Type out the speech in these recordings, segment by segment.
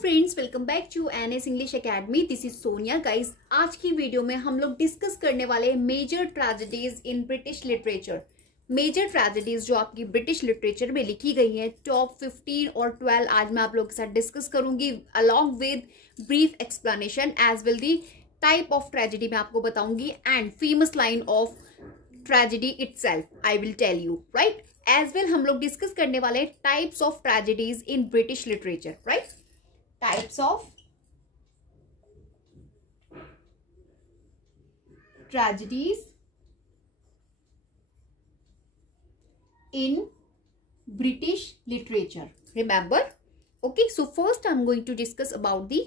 Friends, welcome back to NS English academy. This is Sonia. Guys, आज की video में हम लोग डिस्कस करने वाले major tragedies in British literature. Major tragedies जो आपकी ब्रिटिश लिटरेचर में लिखी गई हैं, टॉप 15 और 12 आज मैं आप लोगों के साथ डिस्कस करूंगी, along with brief explanation as well the type of tragedy मैं आपको बताऊंगी and famous line of tragedy itself I will tell you, right. As well हम लोग डिस्कस करने वाले types of tragedies in British literature, right. Types of tragedies in British literature. Remember? Okay, so first I'm going to discuss about the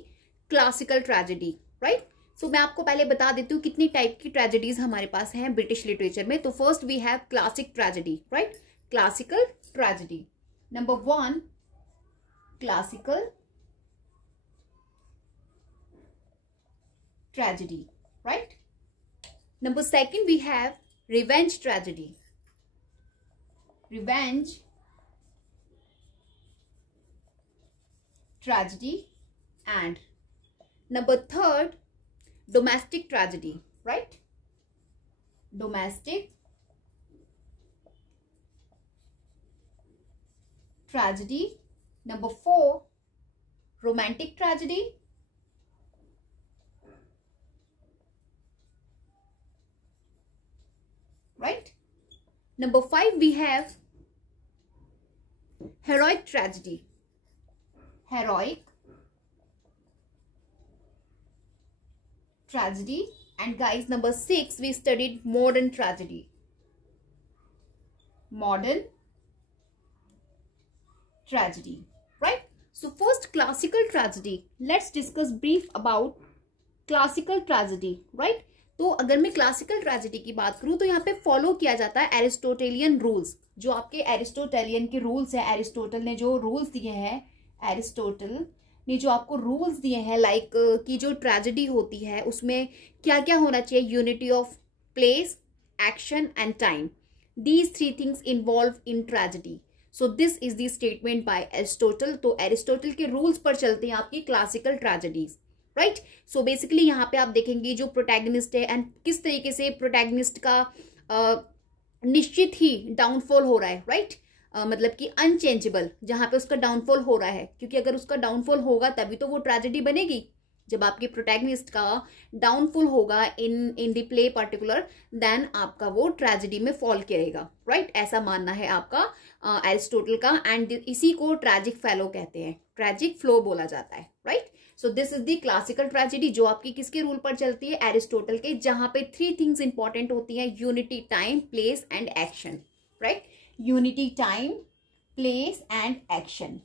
classical tragedy, right? So मैं आपको पहले बता देती हूँ कितनी टाइप की ट्रेजेडीज हमारे पास हैं ब्रिटिश लिटरेचर में। तो first we have classic tragedy, right. Classical tragedy number 1, classical tragedy, right. Number 2 we have revenge tragedy. Revenge tragedy. And number 3, domestic tragedy, right? Domestic tragedy. Number 4, romantic tragedy. Right? Number 5 we have heroic tragedy. Heroic tragedy. And guys, number 6 we studied modern tragedy. Modern tragedy, right? So first, classical tragedy. Let's discuss brief about classical tragedy, right? तो अगर मैं classical tragedy की बात करूं तो यहाँ पे follow किया जाता है एरिस्टोटेलियन रूल्स। जो आपके एरिस्टोटेलियन के रूल्स है, एरिस्टोटल ने जो रूल्स दिए हैं, एरिस्टोटल ने जो आपको रूल्स दिए हैं, लाइक कि जो ट्रेजेडी होती है उसमें क्या क्या होना चाहिए, unity of place, action and time. These 3 things involve in tragedy. So this is the statement by Aristotle. तो एरिस्टोटल के रूल्स पर चलते हैं आपकी क्लासिकल ट्रेजेडीज, राइट। सो बेसिकली यहाँ पे आप देखेंगे जो प्रोटैगनिस्ट है एंड किस तरीके से प्रोटैगनिस्ट का निश्चित ही डाउनफॉल हो रहा है, राइट। मतलब कि अनचेंजेबल, जहाँ पे उसका डाउनफॉल हो रहा है, क्योंकि अगर उसका डाउनफॉल होगा तभी तो वो ट्रेजेडी बनेगी। जब आपके प्रोटैगनिस्ट का डाउनफॉल होगा in the play particular, then आपका वो ट्रेजेडी में फॉल करेगा, राइट। ऐसा मानना है आपका एरिस्टोटल का। एंड इसी को ट्रैजिक फेलो कहते हैं, ट्रैजिक फ्लो बोला जाता है, right. So this is the classical tragedy जो आपकी किसके रूल पर चलती है, एरिस्टोटल के, जहां पे 3 थिंग्स इंपॉर्टेंट होती हैं, unity, time, place and action, right. Unity, time, place and action,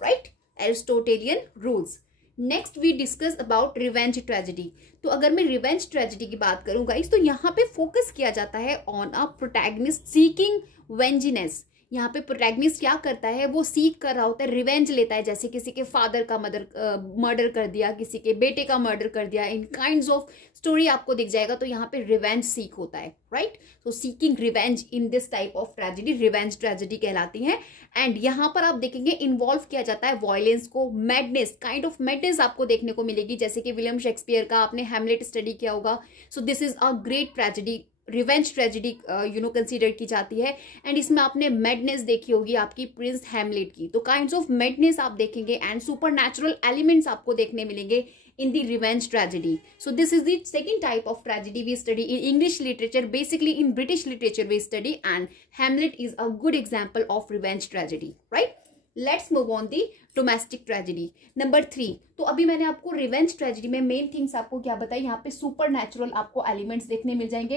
right, Aristotelian rules. Next we discuss about revenge tragedy. तो अगर मैं रिवेंज ट्रेजेडी की बात करूं गाइस, तो यहाँ पे फोकस किया जाता है ऑन अ प्रोटैगनिस्ट सीकिंग वेंजिनेस। यहाँ पे प्रोटैगनिस्ट क्या करता है, वो सीख कर रहा होता है, रिवेंज लेता है। जैसे किसी के फादर का मर्डर कर दिया, किसी के बेटे का मर्डर कर दिया, इन काइंड्स ऑफ स्टोरी आपको दिख जाएगा। तो यहाँ पे रिवेंज सीख होता है, right. So seeking revenge in this type of tragedy revenge tragedy कहलाती है। एंड यहाँ पर आप देखेंगे इन्वॉल्व किया जाता है वायलेंस को, मैडनेस, काइंड ऑफ मैडनेस आपको देखने को मिलेगी, जैसे कि विलियम शेक्सपियर का आपने हैमलेट स्टडी किया होगा। सो this is a great tragedy, revenge tragedy consider की जाती है। एंड इसमें आपने मैडनेस देखी होगी आपकी प्रिंस हैमलेट की। तो काइंड्स ऑफ मैडनेस आप देखेंगे एंड सुपरनैचुरल एलिमेंट्स आपको देखने मिलेंगे in the revenge tragedy. So this is the second type of tragedy we study in English literature. Basically in British literature we study, and Hamlet is a good example of revenge tragedy, right? Let's move on the domestic tragedy. Number 3. तो अभी मैंने आपको revenge tragedy में main things आपको क्या बताई, यहाँ पे सुपरनैचुरल आपको एलिमेंट्स देखने मिल जाएंगे,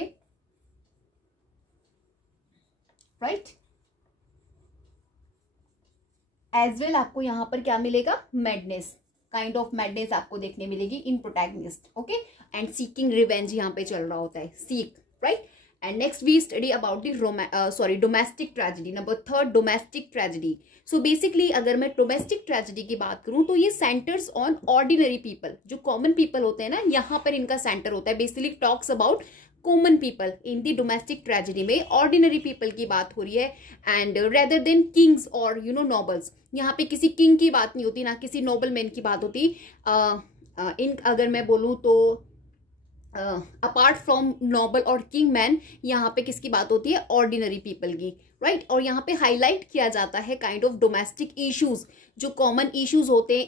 राइट। एज वेल आपको यहाँ पर क्या मिलेगा, मैडनेस, काइंड ऑफ मैडनेस आपको देखने मिलेगी in protagonist, okay. And seeking revenge यहाँ पे चल रहा होता है, seek, right. And next we study about the domestic tragedy. Number 3, domestic tragedy. So basically अगर मैं डोमेस्टिक ट्रेजेडी की बात करूं तो ये सेंटर्स ऑन ऑर्डिनरी पीपल, जो कॉमन पीपल होते हैं ना, यहाँ पर इनका सेंटर होता है। Basically talks about common people in the domestic tragedy में ऑर्डिनरी पीपल की बात हो रही है एंड रेदर देन किंग्स और नॉबल्स। यहाँ पे किसी किंग की बात नहीं होती, ना किसी नोबल मैन की बात होती। इन अगर मैं बोलूँ तो अपार्ट फ्रॉम नोबल और किंग मैन, यहाँ पे किसकी बात होती है? ऑर्डिनरी पीपल की, राइट। और यहाँ पे हाईलाइट किया जाता है काइंड ऑफ डोमेस्टिक इश्यूज, जो कॉमन इश्यूज होते हैं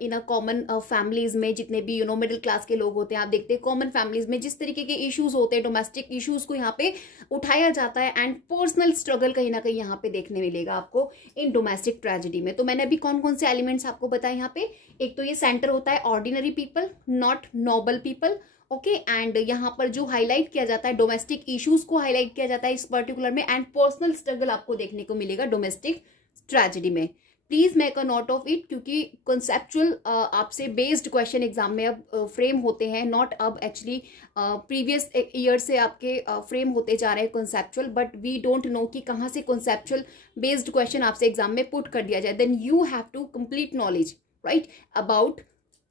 इन अ कॉमन फैमिलीज में, जितने भी मिडिल क्लास के लोग होते हैं, आप देखते हैं कॉमन फैमिलीज में जिस तरीके के इश्यूज होते हैं, डोमेस्टिक इश्यूज को यहाँ पे उठाया जाता है एंड पर्सनल स्ट्रगल कहीं ना कहीं यहाँ पे देखने मिलेगा आपको इन डोमेस्टिक ट्रेजेडी में। तो मैंने अभी कौन कौन से एलिमेंट्स आपको बताए यहाँ पे। एक तो ये सेंटर होता है ordinary people, not noble people, okay. And यहाँ पर जो हाईलाइट किया जाता है डोमेस्टिक इश्यूज को हाईलाइट किया जाता है इस पर्टिकुलर में, एंड पर्सनल स्ट्रगल आपको देखने को मिलेगा डोमेस्टिक ट्रेजेडी में। Please make a note of it, क्योंकि कॉन्सेप्चुअल आपसे बेस्ड क्वेश्चन एग्जाम में अब फ्रेम होते हैं, नॉट अब एक्चुअली प्रीवियस ईयर से आपके फ्रेम होते जा रहे हैं conceptual, but we don't know कि कहाँ से कॉन्सेप्चुअल बेस्ड क्वेश्चन आपसे एग्जाम में पुट कर दिया जाए। Then you have to complete knowledge, right, about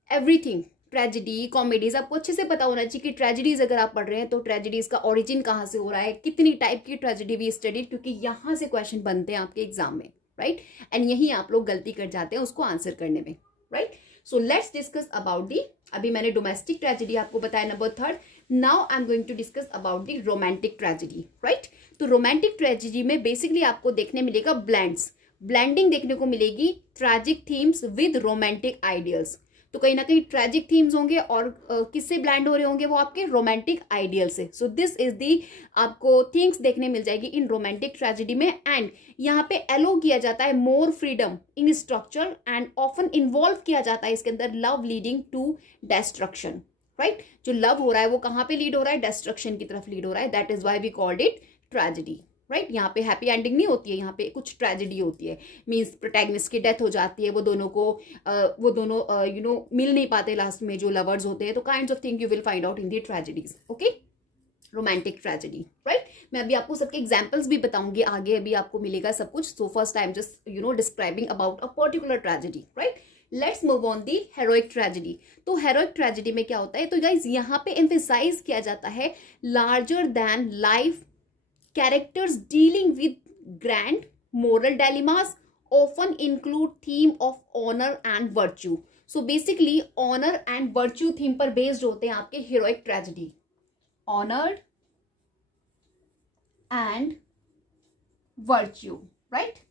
everything, tragedy, comedies. आपको अच्छे से पता होना चाहिए कि ट्रेजेडीज अगर आप पढ़ रहे हैं तो ट्रेजेडीज का ओरिजिन कहाँ से हो रहा है, कितनी टाइप की ट्रेजेडी वी स्टडीड, क्योंकि यहाँ से क्वेश्चन बनते हैं आपके एग्जाम में, राइट। एंड यही आप लोग गलती कर जाते हैं उसको आंसर करने में, right. So let's discuss about the, अभी मैंने डोमेस्टिक ट्रेजेडी आपको बताया number 3rd। Now I am going to discuss about the romantic tragedy, right. तो रोमांटिक ट्रेजेडी में बेसिकली आपको देखने मिलेगा ब्लेंडिंग देखने को मिलेगी, tragic themes with romantic ideals. तो कहीं ना कहीं ट्रेजिक थीम्स होंगे और किससे ब्लेंड हो रहे होंगे? वो आपके रोमांटिक आइडियल से। सो दिस इज दी आपको थिंग्स देखने मिल जाएगी इन रोमांटिक ट्रेजेडी में। एंड यहाँ पे एलो किया जाता है more freedom in structure and often involve किया जाता है इसके अंदर love leading to destruction, right. जो लव हो रहा है वो कहाँ पे लीड हो रहा है? डिस्ट्रक्शन की तरफ लीड हो रहा है। That is why we called it tragedy, right. यहाँ पे हैप्पी एंडिंग नहीं होती है, यहाँ पे कुछ ट्रेजेडी होती है। मीन्स प्रोटैगनिस्ट की डेथ हो जाती है, वो दोनों मिल नहीं पाते लास्ट में, जो लवर्स होते हैं। तो kinds of thing you will find out in the tragedies, okay. Romantic tragedy, right. मैं अभी आपको सबके एग्जाम्पल्स भी बताऊंगी आगे, अभी आपको मिलेगा सब कुछ। So first I am just describing about a particular tragedy, right. Let's move on the heroic tragedy. तो हेरोइक ट्रेजेडी में क्या होता है? तो गाइज यहाँ पे एम्फेसाइज किया जाता है larger than life characters dealing with grand moral dilemmas, often include theme of honor and virtue. So basically honor and virtue theme पर based होते हैं आपके heroic tragedy, honor and virtue, right?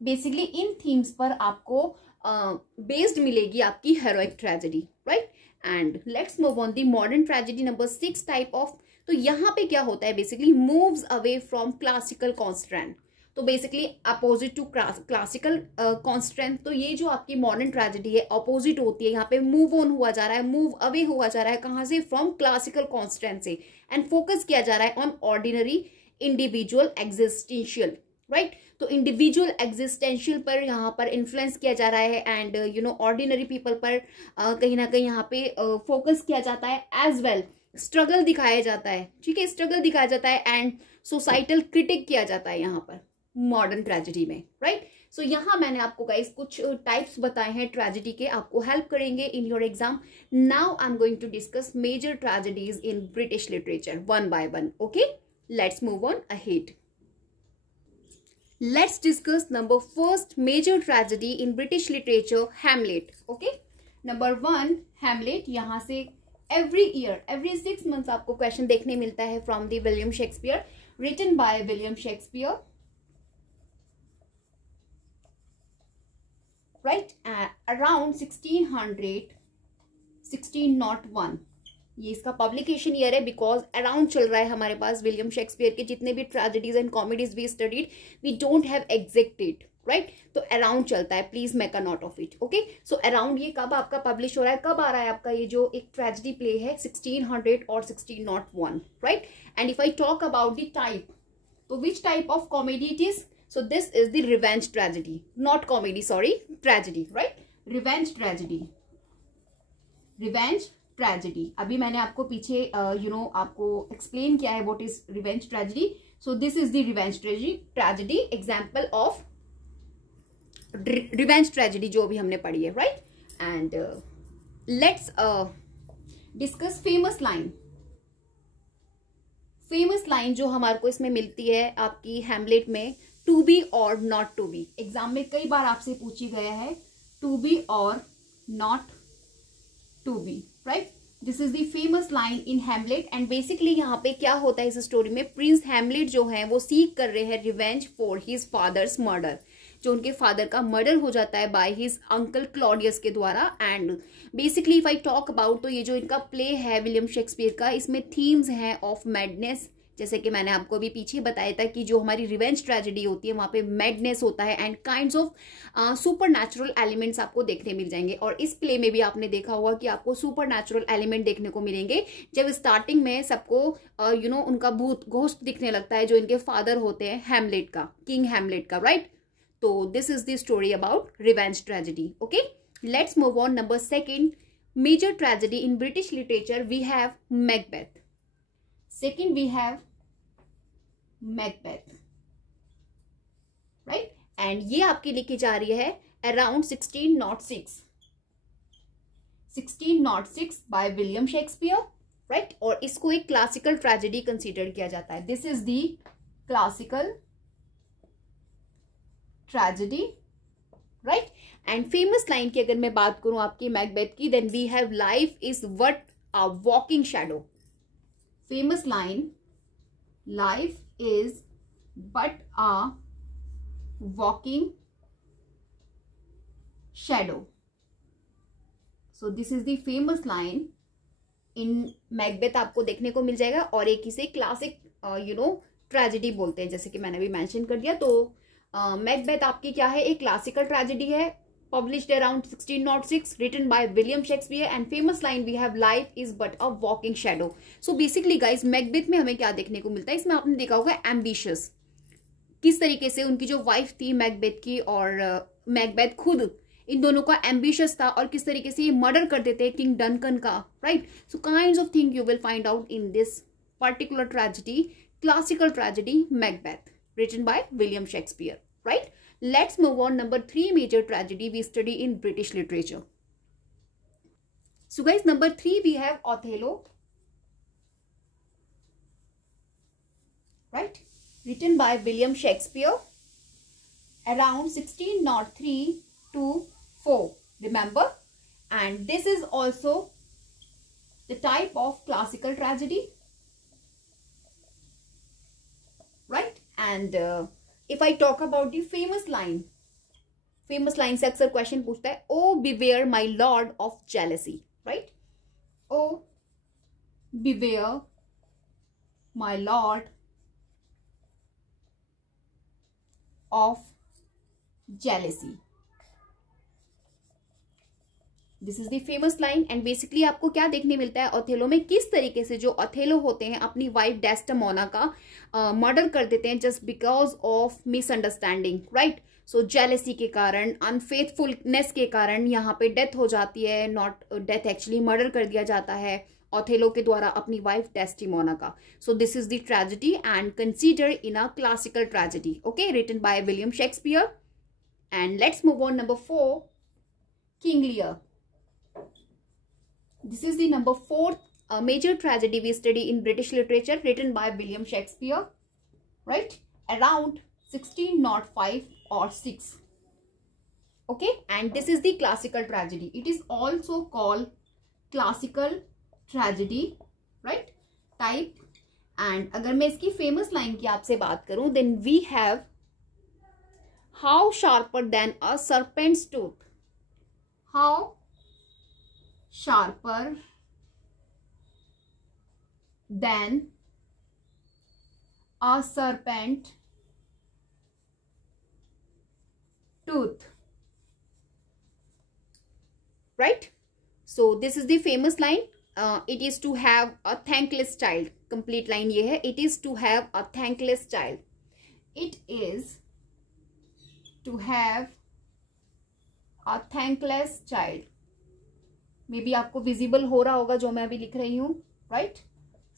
Basically in themes पर आपको based मिलेगी आपकी heroic tragedy, right? And let's move on the modern tragedy number 6 type of। तो यहाँ पे क्या होता है? Basically moves away from classical constraint. तो basically opposite to classical constraint. तो ये जो आपकी मॉडर्न ट्रेजेडी है अपोजिट होती है, यहाँ पे मूव ऑन हुआ जा रहा है, मूव अवे हुआ जा रहा है, कहाँ से? फ्रॉम क्लासिकल कॉन्स्ट्रेंट से, एंड फोकस किया जा रहा है on ordinary individual existential, right. तो इंडिविजुअल एग्जिस्टेंशियल पर यहाँ पर इन्फ्लुएंस किया जा रहा है एंड ऑर्डिनरी पीपल पर कहीं ना कहीं यहाँ पे फोकस किया जाता है। एज वेल स्ट्रगल दिखाया जाता है, ठीक है, स्ट्रगल दिखाया जाता है एंड सोसाइटल क्रिटिक किया जाता है यहाँ पर मॉडर्न ट्रेजेडी में, राइट। सो यहाँ मैंने आपको गाइस कुछ टाइप्स बताए हैं ट्रेजेडी के, आपको हेल्प करेंगे in your exam. Now I am going to discuss major tragedies in British literature one by one, okay. Let's move on ahead. Let's discuss number 1st major tragedy in British literature, Hamlet. Okay, number 1 Hamlet। यहाँ से every 6 months आपको question देखने मिलता है from the William Shakespeare, written by William Shakespeare, right? Around 1601 ये इसका publication year है, because around चल रहा है हमारे पास विलियम शेक्सपियर के जितने भी tragedies and comedies we studied, we don't have exact date, right. तो अराउंड चलता है, please make a note of it, okay. So around ये कब आपका पब्लिश हो रहा है, कब आ रहा है आपका ये जो एक ट्रेजेडी प्ले है? 1600 और 1601, right. And if I talk about the type, तो which type of comedy it is? So this is the revenge tragedy, not comedy, sorry, tragedy, right. Revenge tragedy, revenge tragedy. अभी मैंने आपको पीछे आपको explain किया है what is revenge tragedy. So this is the revenge tragedy, example of revenge tragedy जो भी हमने पढ़ी है, right. And let's discuss famous line. Famous line जो हमारे को इसमें मिलती है आपकी हैमलेट में, टू बी और नॉट टू बी। एग्जाम में कई बार आपसे पूछी गया है टू बी और not to be, right. This is the famous line in Hamlet and basically यहाँ पे क्या होता है इस स्टोरी में, प्रिंस हैमलेट जो है वो सीख कर रहे हैं revenge for his father's murder, जो उनके फादर का मर्डर हो जाता है बाय हिज अंकल क्लॉडियस के द्वारा। And basically if I talk about, तो ये जो इनका प्ले है विलियम शेक्सपियर का, इसमें थीम्स हैं ऑफ मैडनेस, जैसे कि मैंने आपको अभी पीछे बताया था कि जो हमारी रिवेंज ट्रेजेडी होती है वहाँ पे मैडनेस होता है and kinds of super natural elements आपको देखने मिल जाएंगे। और इस प्ले में भी आपने देखा होगा कि आपको सुपर नेचुरल एलिमेंट देखने को मिलेंगे जब स्टार्टिंग में सबको उनका भूत घोस्ट दिखने लगता है जो इनके फादर होते हैं हैमलेट का, किंग हैमलेट का, राइट। तो this is the story about revenge tragedy. Okay, let's move on. Number second major tragedy in British literature we have Macbeth. Second we have Macbeth, right. And ये आपकी लिखी जा रही है around 1606 by William Shakespeare, right. और इसको एक classical tragedy consider किया जाता है। This is the classical tragedy, right. And famous line की अगर मैं बात करूं आपकी मैकबेथ की, then we have life is but a walking shadow. Famous line, life is but a walking shadow. So this is the famous line in Macbeth, आपको देखने को मिल जाएगा। और एक इसे क्लासिक ट्रेजेडी बोलते हैं, जैसे कि मैंने भी मेंशन कर दिया। तो मैकबेथ आपकी क्या है, एक क्लासिकल ट्रेजेडी है, published around 1606, written by William Shakespeare, and famous line we have life is but a walking shadow. So basically guys, Macbeth में हमें क्या देखने को मिलता है, इसमें आपने देखा होगा एम्बिशियस, किस तरीके से उनकी जो वाइफ थी मैकबेथ की और मैकबेथ खुद, इन दोनों का एम्बिशियस था और किस तरीके से ये मर्डर कर देते हैं किंग डनकन का, right. So kinds of thing you will find out in this particular tragedy, classical tragedy Macbeth, written by William Shakespeare, right. Let's move on. Number 3 major tragedy we study in British literature. So guys, number 3 we have Othello, right, written by William Shakespeare around 1603 to 4, remember. And this is also the type of classical tragedy, right. And if I talk about the famous line से अक्सर question पूछता है, O beware my lord of jealousy, right. O beware my lord of jealousy. This is the famous line. And basically आपको क्या देखने मिलता है Othello में, किस तरीके से जो ओथेलो होते हैं अपनी वाइफ डेस्टेमोना का मर्डर कर देते हैं just because of misunderstanding, right. So jealousy के कारण, अनफेथफुलनेस के कारण यहाँ पे डेथ हो जाती है, नॉट डेथ एक्चुअली मर्डर कर दिया जाता है ओथेलो के द्वारा अपनी वाइफ डेस्टिमोना का। So this is the tragedy and consider in a classical tragedy, okay, written by William Shakespeare. And let's move on. Number 4 king Lear. This is the number 4th major tragedy we study in British literature, written by William Shakespeare, right, around 1605 or 6. Okay, and this is the classical tragedy. It is also called classical tragedy, right, type. And अगर मैं इसकी famous line की आपसे बात करूं, then we have how sharper than a serpent's tooth. How sharper than a serpent tooth, right. So this is the famous line. It is to have a thankless child. Complete line ये है, it is to have a thankless child. It is to have a thankless child. May be आपको visible हो रहा होगा जो मैं अभी लिख रही हूँ, right.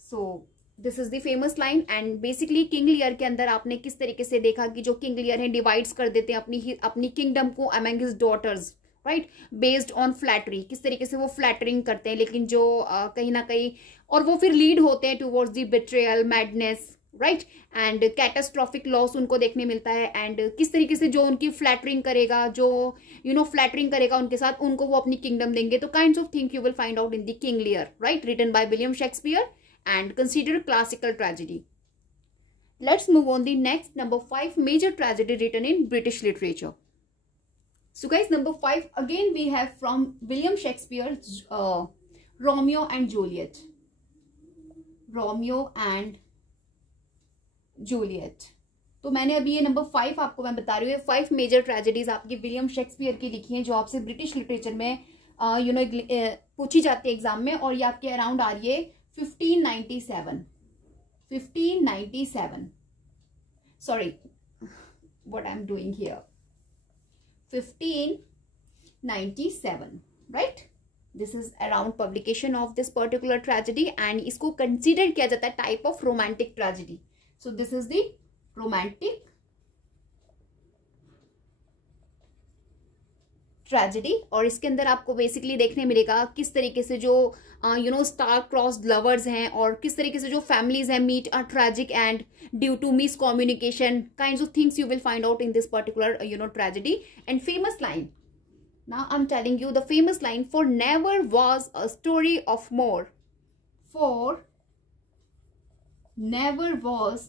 So this is the famous line. And basically King Lear के अंदर आपने किस तरीके से देखा कि जो किंग लियर है डिवाइड्स कर देते हैं अपनी किंगडम को among his daughters, right, based on flattery, किस तरीके से वो फ्लैटरिंग करते हैं, लेकिन जो कहीं ना कहीं और वो फिर लीड होते हैं towards the betrayal, madness, right, and catastrophic loss उनको देखने मिलता है। एंड किस तरीके से जो उनकी फ्लैटरिंग करेगा, जो फ्लैटरिंग करेगा उनके साथ, उनको वो अपनी किंगडम देंगे। तो kinds of thing you will find out in the king Lear, right, written by William Shakespeare and considered classical tragedy. Let's move on the next, number 5 major tragedy written in British literature. So guys, number 5 again we have from William Shakespeare, Romeo and Juliet. Romeo and Juliet. तो मैंने अभी ये number 5 आपको मैं बता रही हूँ, 5 major tragedies आपकी विलियम शेक्सपियर की लिखी हैं, जो आपसे ब्रिटिश लिटरेचर में पूछी जाती है एग्जाम में, और ये आपके अराउंड आ रही है 1597. Sorry, what I'm doing here. 1597, right? This is around publication of this particular tragedy, and इसको consider किया जाता है type of romantic tragedy. So this is the romantic tragedy, और इसके अंदर आपको बेसिकली देखने मिलेगा किस तरीके से जो स्टार क्रॉस्ड लवर्स हैं, और किस तरीके से जो फैमिलीज हैं meet a tragic end due to miscommunication, kinds of things you will find out in this particular tragedy. And famous line, now I am telling you the famous line, for never was a story of more, for never was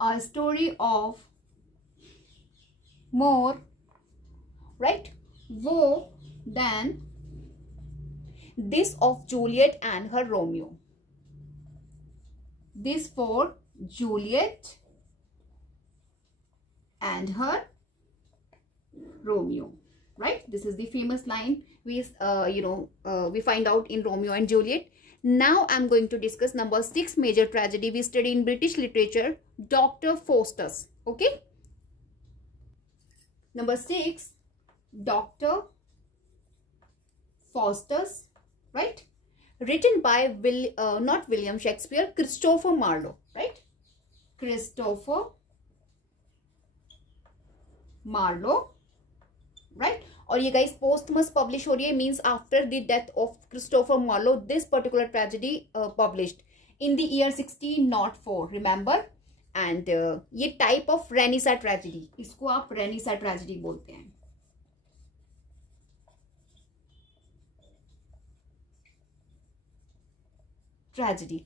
a story of more, right, woe than this of Juliet and her Romeo. This for Juliet and her Romeo, right? This is the famous line we we find out in Romeo and Juliet. Now I'm going to discuss number 6 major tragedy we study in British literature, Dr. Faustus. Okay, number 6, Dr. Faustus, right? Written by not William Shakespeare, Christopher Marlowe, right? Christopher Marlowe, right? और ये guys पोस्टमस publish हो रही है, means after the death of Christopher Marlowe this particular tragedy published in the year 1604, remember. And ये type of renaissance tragedy, इसको आप रेनिसा tragedy बोलते हैं। Tragedy,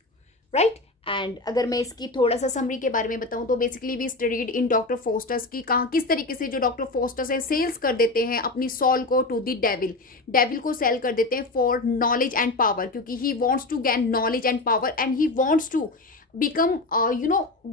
right. एंड अगर मैं इसकी थोड़ा सा समरी के बारे में बताऊं तो basically we studied in doctor Faustus की कहाँ किस तरीके से जो डॉक्टर फोस्टस है सेल्स कर देते हैं अपनी सोल को टू द डेविल, डेविल को सेल कर देते हैं फॉर नॉलेज एंड पावर, क्योंकि he wants to gain knowledge and power and he wants to become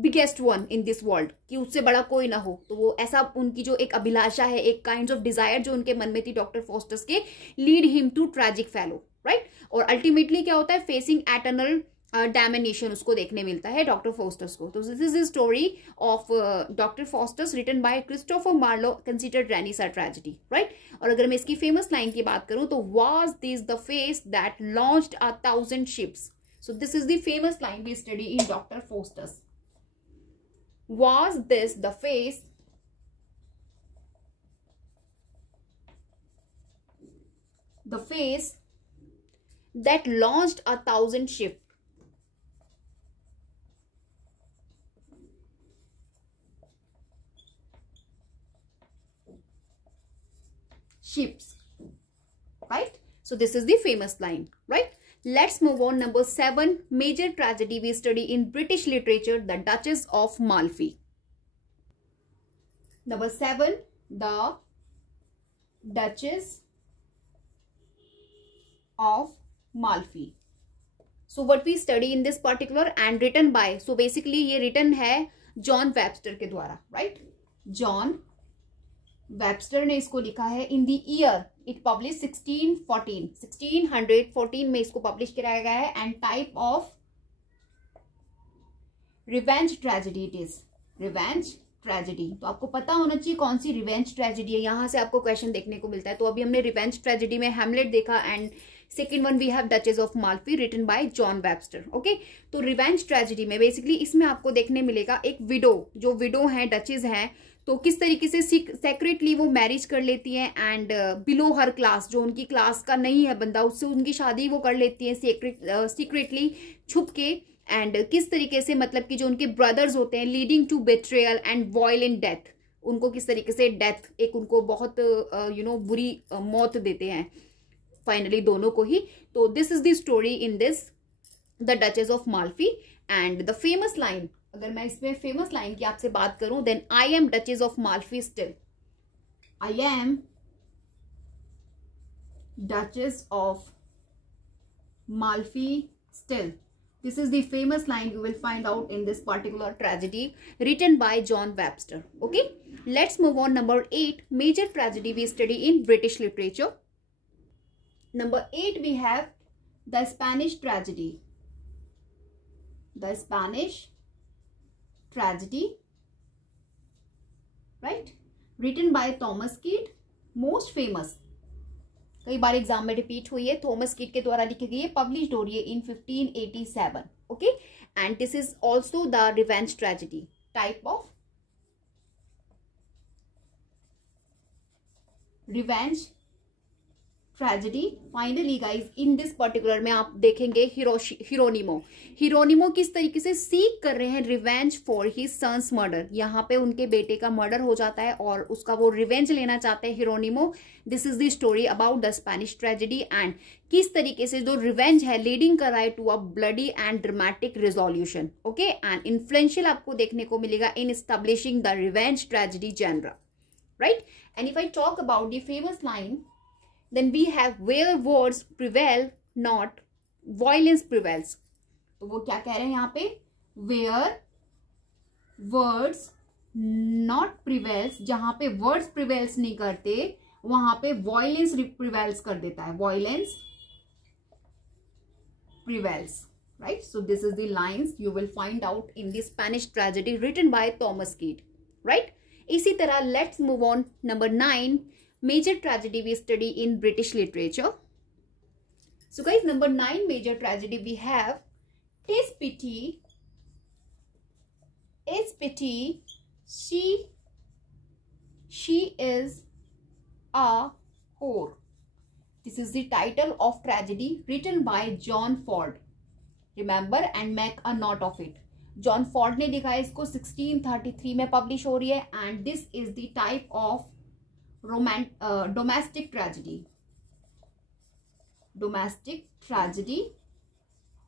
biggest one in this world, कि उससे बड़ा कोई ना हो। तो वो ऐसा उनकी जो एक अभिलाषा है, एक काइंड ऑफ डिजायर जो उनके मन में थी डॉक्टर फोस्टस के, lead him to tragic fellow, right. और अल्टीमेटली क्या होता है, फेसिंग एटर्नल डैमेनेशन उसको देखने मिलता है डॉक्टर फोस्टस को। तो this is the story of doctor Faustus written by Christopher Marlowe, considered renaissance tragedy, right. और अगर मैं इसकी फेमस लाइन की बात करूं तो was this the face that launched 1,000 ships. So this is the famous line we study in Dr. Faustus. Was this the face that launched 1,000 ships? Right? So this is the famous line, right? Let's move on. Number 7 major tragedy we study in British literature, the Duchess of Malfi. Number 7, the Duchess of Malfi. So what we study in this particular and written by, so basically ये written है John Webster के द्वारा, right? John Webster ने इसको लिखा है इन the year it publish 1614 में इसको पब्लिश कराया गया है। And type of revenge tragedy it is, revenge tragedy. तो आपको पता होना चाहिए कौन सी रिवेंज ट्रेजेडी है, यहां से आपको क्वेश्चन देखने को मिलता है। तो अभी हमने रिवेंज ट्रेजेडी में हैमलेट देखा, and second one we have duchess of Malfi written by John Webster. Okay, तो रिवेंज ट्रेजेडी में बेसिकली इसमें आपको देखने मिलेगा एक विडो, जो विडो है डचेस हैं, तो किस तरीके से सेक्रेटली वो मैरिज कर लेती हैं एंड बिलो हर क्लास, जो उनकी क्लास का नहीं है बंदा, उससे उनकी शादी वो कर लेती हैं सीक्रेटली छुप के। एंड किस तरीके से मतलब कि जो उनके ब्रदर्स होते हैं leading to betrayal and violent death, उनको किस तरीके से डेथ एक उनको बहुत बुरी मौत देते हैं फाइनली दोनों को ही। तो this is the story in this the duchess of Malfi. And the famous line, अगर मैं इसमें फेमस लाइन की आपसे बात करूं, then I am duchess of Malfi still, I am duchess of Malfi still. This is the famous line you will find out in this particular tragedy written by John Webster. Okay, let's move on. Number 8, major tragedy we study in British literature. Number 8 we have the Spanish tragedy. The Spanish tragedy, right? Written by Thomas Kidd, most famous. कई बार exam में repeat हुई है, Thomas kid के द्वारा लिखी गई है, published हो रही है इन 1587. Okay, and this is also the revenge tragedy type of revenge tragedy. Finally guys in this particular में आप देखेंगे हिरोनिमो किस तरीके से सीक कर रहे हैं revenge for his son's murder. यहाँ पे उनके बेटे का मर्डर हो जाता है और उसका वो रिवेंज लेना चाहते हैं Hieronimo. This is the story about the Spanish tragedy and किस तरीके से जो रिवेंज है लीडिंग कर रहा है to a bloody and dramatic resolution. Okay, and influential आपको देखने को मिलेगा in establishing the revenge tragedy genre, right. And if I talk about the famous line, then we have where words prevail not violence prevails. तो वो क्या कह रहे हैं यहाँ पे, where words not prevails, जहां पे words prevails नहीं करते वहां पे violence prevails कर देता है, violence prevails, right? So this is the lines you will find out in the Spanish tragedy written by Thomas Kidd, right? इसी तरह let's move on. Number 9, major tragedy we study in British literature. So guys, number 9 major tragedy we have Tis Pity, she is a whore. This is the title of tragedy written by John Ford. Remember and make a note of it. John Ford ने लिखा है इसको, 1633 में publish हो रही है and this is the type of domestic tragedy,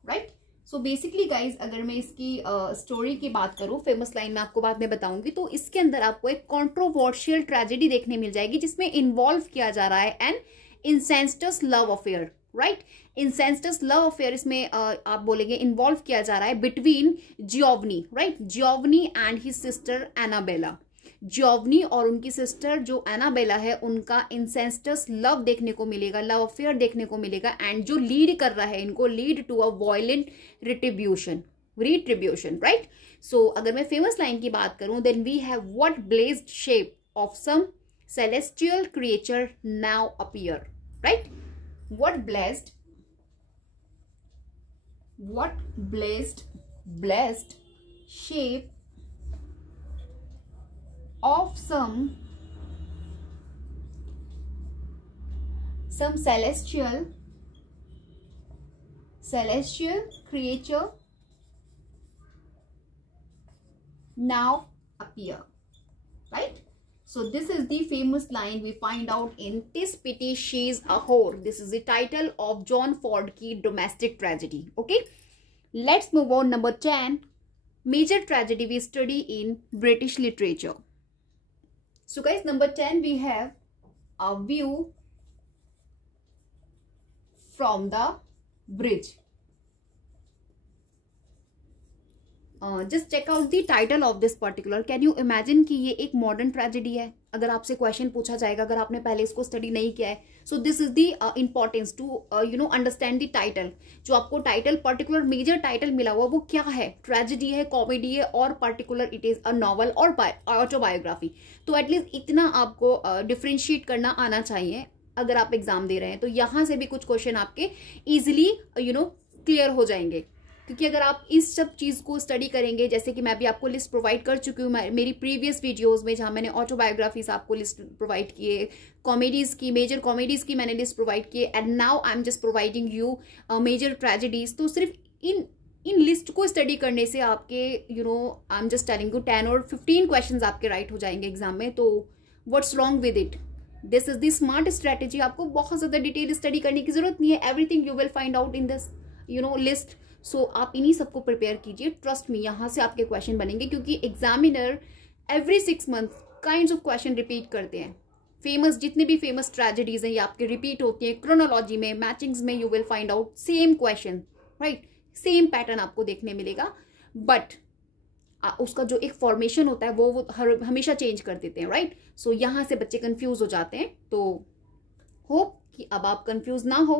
right? So basically guys, अगर मैं इसकी स्टोरी की बात करूं, फेमस लाइन में आपको बाद में बताऊंगी, तो इसके अंदर आपको एक कंट्रोवर्शियल ट्रेजेडी देखने मिल जाएगी जिसमें इन्वॉल्व किया जा रहा है an incestuous love affair, right. Incestuous love affair इसमें आप बोलेंगे इन्वॉल्व किया जा रहा है between Giovanni, right, Giovanni and his sister Annabella. Giovanni और उनकी सिस्टर जो एनाबेला है उनका इंसेंस्टस लव देखने को मिलेगा, लव अफेयर देखने को मिलेगा एंड जो लीड कर रहा है इनको lead to a violent retribution, right. So अगर मैं फेमस लाइन की बात करूं, then we have what blazed shape of some celestial creature now appear, right. What blessed shape of some celestial creature now appear, right. So this is the famous line we find out in Tis Pity, She's a Whore. This is the title of John Ford की domestic tragedy. Okay, let's move on. Number 10, major tragedy we study in British literature. So guys, number 10 we have A View from the Bridge. Just check out the title of this particular. Can you imagine कि ये एक modern tragedy है. अगर आपसे question पूछा जाएगा, अगर आपने पहले इसको स्टडी नहीं किया है, so this is the importance to understand the title. जो आपको टाइटल पर्टिकुलर मेजर टाइटल मिला हुआ वो क्या है, ट्रेजेडी है, कॉमेडी है, और particular it is a novel और ऑटोबायोग्राफी. तो एटलीस्ट इतना आपको डिफ्रेंशिएट करना आना चाहिए अगर आप एग्जाम दे रहे हैं. तो यहाँ से भी कुछ क्वेश्चन आपके इजिली क्लियर हो जाएंगे. क्योंकि अगर आप इस सब चीज़ को स्टडी करेंगे, जैसे कि मैं भी आपको लिस्ट प्रोवाइड कर चुकी हूँ मेरी प्रीवियस वीडियोस में, जहाँ मैंने ऑटोबायोग्राफीज आपको लिस्ट प्रोवाइड किए, कॉमेडीज़ की, मेजर कॉमेडीज़ की मैंने लिस्ट प्रोवाइड की, and now I am just providing you major tragedies. तो सिर्फ इन लिस्ट को स्टडी करने से आपके I am just telling you 10 और 15 क्वेश्चंस आपके राइट हो जाएंगे एग्जाम में। तो what's wrong with it? This is the smart strategy. आपको बहुत ज़्यादा डिटेल स्टडी करने की जरूरत नहीं है। Everything you will find out in this list. So आप इन्हीं सबको प्रिपेयर कीजिए, ट्रस्ट मी, यहाँ से आपके क्वेश्चन बनेंगे, क्योंकि examiner every 6 month kind of question repeat करते हैं। फेमस जितने भी फेमस ट्रेजेडीज हैं ये आपके रिपीट होती हैं। क्रोनोलॉजी में, मैचिंग्स में you will find out same question, right, same pattern आपको देखने मिलेगा। बट उसका जो एक फॉर्मेशन होता है वो हमेशा चेंज कर देते हैं, राइट। सो यहाँ से बच्चे कंफ्यूज हो जाते हैं। तो होप कि अब आप कंफ्यूज ना हो।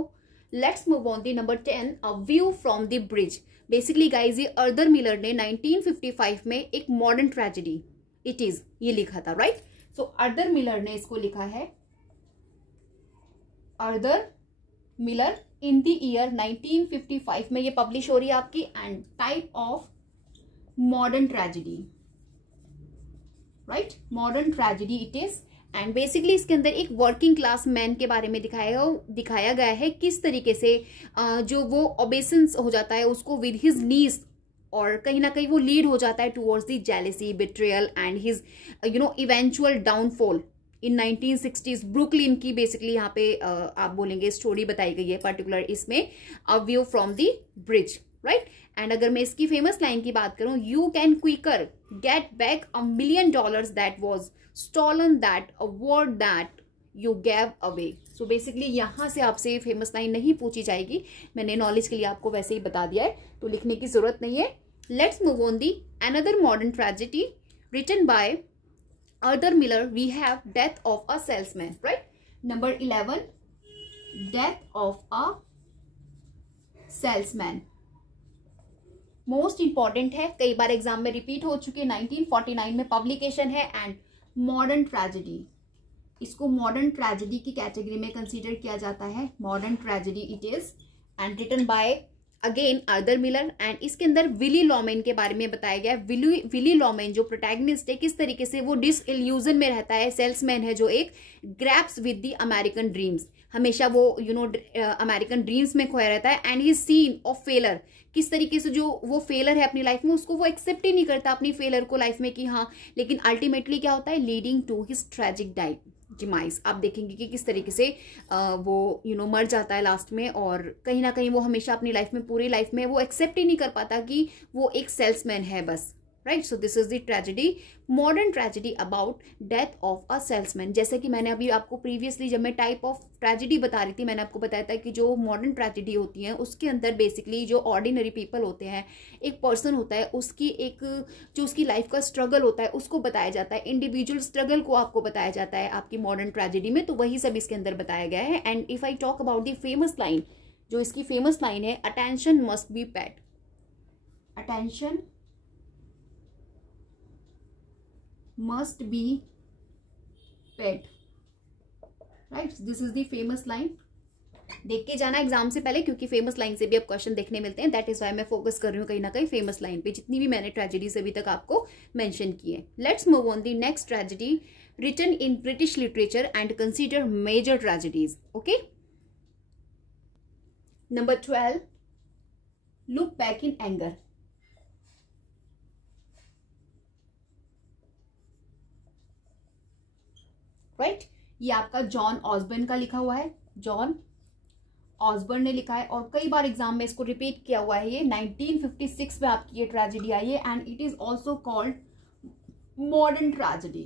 Let's move on the number 10, a view from the bridge. Basically guys, ये आर्थर मिलर ने 1955 में एक मॉडर्न ट्रेजेडी इट इज ये लिखा था, राइट। सो आर्थर मिलर ने इसको लिखा है, Arthur Miller in the year 1955 में ये पब्लिश हो रही है आपकी, and type of modern tragedy, right, modern tragedy it is. And basically इसके अंदर एक वर्किंग क्लास मैन के बारे में दिखाया गया है, किस तरीके से जो वो ओबेसेंस हो जाता है उसको विद हिज नीज, और कहीं ना कहीं वो लीड हो जाता है towards the jealousy, betrayal and his eventual downfall in 1960s Brooklyn की। बेसिकली यहाँ पे आप बोलेंगे स्टोरी बताई गई है पर्टिकुलर इसमें, a view from the bridge, right. And अगर मैं इसकी फेमस लाइन की बात करूं, you can quicker get back $1 million that was stolen that a word that you gave away. So basically यहाँ से आपसे फेमस लाइन नहीं पूछी जाएगी, मैंने नॉलेज के लिए आपको वैसे ही बता दिया है, तो लिखने की जरूरत नहीं है। Let's move on the another modern tragedy written by Arthur Miller. We have Death of a Salesman, right? Number 11, Death of a Salesman. Most important है, कई बार एग्जाम में रिपीट हो चुके, 1949 में पब्लिकेशन है, एंड मॉडर्न ट्रेजेडी, इसको modern tragedy की category में कंसीडर किया जाता है। Modern tragedy it is, and written by again Arthur Miller. And इसके अंदर विली लॉमेन के बारे में बताया गया है। विली लॉमेन जो प्रोटैगनिस्ट है, किस तरीके से वो डिसइल्यूजन में रहता है, सेल्समैन है जो एक grasps with the American dreams, हमेशा वो अमेरिकन ड्रीम्स में खोया रहता है। And he seen of failure, किस तरीके से जो वो फेलर है अपनी लाइफ में उसको वो एक्सेप्ट ही नहीं करता अपनी फेलर को लाइफ में कि हाँ, लेकिन अल्टीमेटली क्या होता है, leading to his tragic demise. आप देखेंगे कि किस तरीके से वो मर जाता है लास्ट में, और कहीं ना कहीं वो हमेशा अपनी लाइफ में, पूरी लाइफ में वो एक्सेप्ट ही नहीं कर पाता कि वो एक सेल्समैन है बस, right. So this is the tragedy, modern tragedy about death of a salesman. जैसे कि मैंने अभी आपको प्रीवियसली जब मैं टाइप ऑफ ट्रेजेडी बता रही थी, मैंने आपको बताया था कि जो मॉडर्न ट्रेजेडी होती है उसके अंदर बेसिकली जो ऑर्डिनरी पीपल होते हैं, एक पर्सन होता है, उसकी एक जो उसकी लाइफ का स्ट्रगल होता है उसको बताया जाता है, इंडिविजुअल स्ट्रगल को आपको बताया जाता है आपकी मॉडर्न ट्रेजेडी में। तो वही सब इसके अंदर बताया गया है। And if I talk about the famous line, जो इसकी फेमस लाइन है, attention must be paid, attention must be paid, right? This is the famous line. देख के जाना एग्जाम से पहले, क्योंकि फेमस लाइन से भी अब क्वेश्चन देखने मिलते हैं। दैट इज वाई मैं फोकस कर रही हूँ कहीं ना कहीं फेमस लाइन पे, जितनी भी मैंने ट्रेजेडीज अभी तक आपको मेंशन की है। Let's move on the next tragedy written in British literature and consider major tragedies, okay. Number 12, look back in anger, right. ये आपका जॉन ऑसबर्न का लिखा हुआ है, जॉन ऑसबर्न ने लिखा है, और कई बार एग्जाम में इसको रिपीट किया हुआ है। ये 1956 में आपकी ये ट्रेजेडी आई है, and it is also called modern tragedy.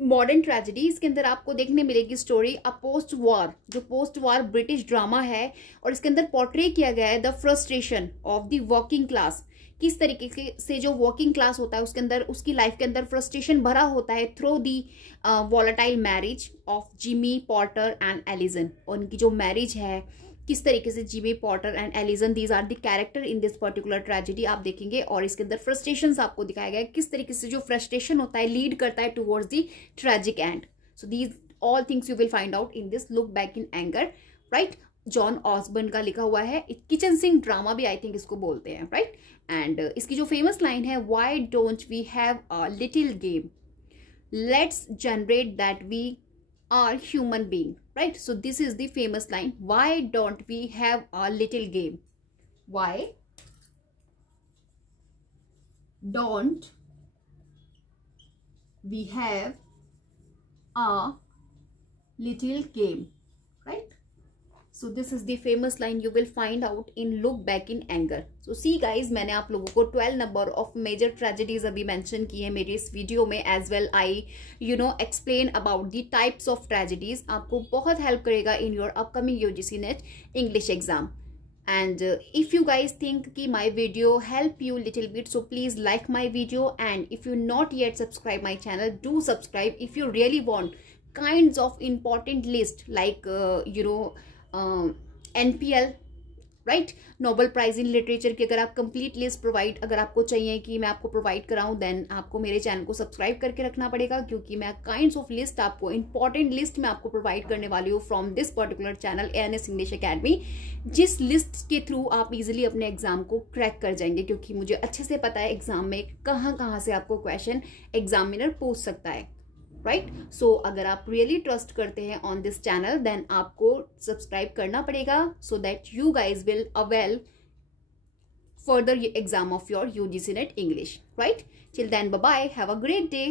Modern tragedy, इसके अंदर आपको देखने मिलेगी स्टोरी अ पोस्ट वॉर, जो पोस्ट वॉर ब्रिटिश ड्रामा है, और इसके अंदर पोर्ट्रे किया गया है the frustration of the working class. किस तरीके से जो वर्किंग क्लास होता है उसके अंदर, उसकी लाइफ के अंदर फ्रस्ट्रेशन भरा होता है through the volatile marriage of Jimmy Porter and Alison. और उनकी जो मैरिज है, किस तरीके से Jimmy Porter and Alison, these are the character in this particular tragedy, आप देखेंगे। और इसके अंदर फ्रस्ट्रेशन आपको दिखाया गया है, किस तरीके से जो फ्रस्ट्रेशन होता है लीड करता है towards the tragic and. So these all things you will find out in this look back in anger, right. John Osborne का लिखा हुआ है। किचन सिंक ड्रामा भी आई थिंक इसको बोलते हैं, राइट। एंड इसकी जो फेमस लाइन है, why don't we have a little game, let's generate that we are human being, right. So this is the famous line, why don't we have a little game, why don't we have a little game, right? So this is the famous line you will find out in Look Back in Anger. So see guys, मैंने आप लोगों को 12 number of major tragedies अभी mention की है मेरी इस video में, as well I explain about the types of tragedies. आपको बहुत help करेगा in your upcoming UGC NET English exam. And if you guys think कि my video help you little bit, so please like my video, and if you not yet subscribe my channel, do subscribe if you really want kinds of important list like NPL, right, Nobel prize in literature की अगर आप complete list provide अगर आपको चाहिए कि मैं आपको provide कराऊं, then आपको मेरे चैनल को सब्सक्राइब करके रखना पड़ेगा, क्योंकि मैं काइंड्स ऑफ लिस्ट आपको इंपॉर्टेंट लिस्ट में आपको प्रोवाइड करने वाली हूँ from this particular channel ANS English academy, जिस लिस्ट के थ्रू आप इजिली अपने एग्जाम को क्रैक कर जाएंगे, क्योंकि मुझे अच्छे से पता है एग्जाम में कहाँ से आपको क्वेश्चन एग्जामिनर पूछ सकता है, राइट। सो अगर आप रियली ट्रस्ट करते हैं ऑन दिस चैनल, देन आपको सब्सक्राइब करना पड़ेगा, so that you guys will avail further exam of your UGC NET English, right? Till then, bye bye, have a great day.